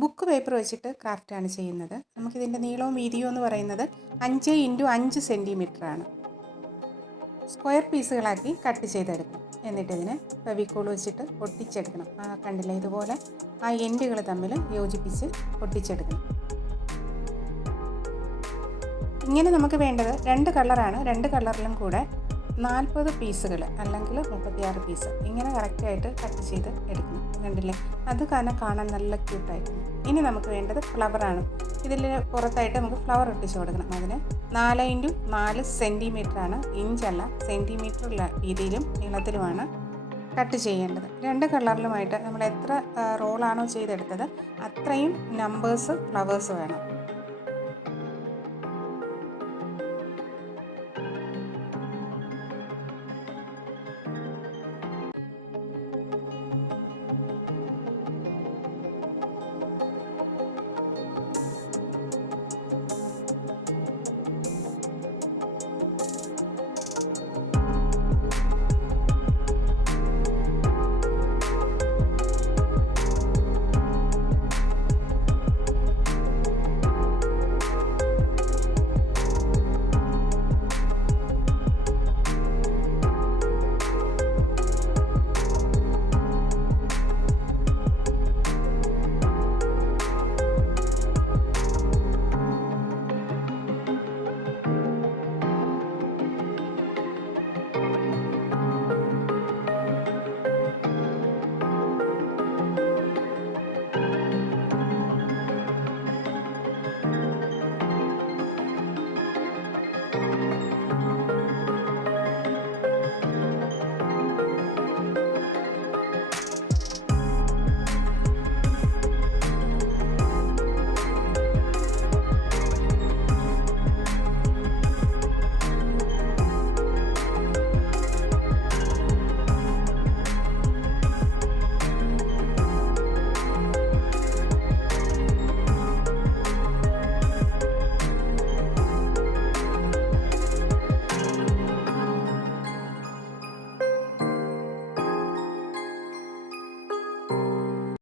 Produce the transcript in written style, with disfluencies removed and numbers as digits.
Book paper വെച്ചിട്ട് ക്രാഫ്റ്റാണ് ചെയ്യുന്നത്. നമുക്കിതിൻ്റെ നീളവും വീതിയും എന്ന് പറയുന്നത് 5x5 സെൻറ്റിമീറ്ററാണ്. സ്ക്വയർ പീസുകളാക്കി കട്ട് ചെയ്തെടുക്കണം. എന്നിട്ടിതിനെ ഫെവിക്കോൾ വെച്ചിട്ട് ഒട്ടിച്ചെടുക്കണം. കണ്ടില്ലേ, ഇതുപോലെ ആ എൻഡുകൾ തമ്മിൽ യോജിപ്പിച്ച് ഒട്ടിച്ചെടുക്കണം. ഇങ്ങനെ നമുക്ക് വേണ്ടത് 2 കളറാണ്. 2 കളറിലും കൂടെ 40 പീസുകൾ അല്ലെങ്കിൽ 36 പീസ് ഇങ്ങനെ കറക്റ്റായിട്ട് കട്ട് ചെയ്ത് എടുക്കണം. കണ്ടില്ലേ, അത് കാരണം കാണാൻ നല്ല ക്യൂട്ടായിട്ടുണ്ട്. ഇനി നമുക്ക് വേണ്ടത് ഫ്ലവറാണ്. ഇതിൽ പുറത്തായിട്ട് നമുക്ക് ഫ്ലവർ ഒട്ടിച്ച് കൊടുക്കണം. അതിന് 4x4 സെൻറ്റിമീറ്ററാണ്, ഇഞ്ചല്ല സെൻറ്റിമീറ്റർ വീതിയിലും നീളത്തിലുമാണ് കട്ട് ചെയ്യേണ്ടത്. 2 കളറിലുമായിട്ട് നമ്മൾ എത്ര റോളാണോ ചെയ്തെടുത്തത് അത്രയും നമ്പേഴ്സ് ഫ്ലവേഴ്സ് വേണം.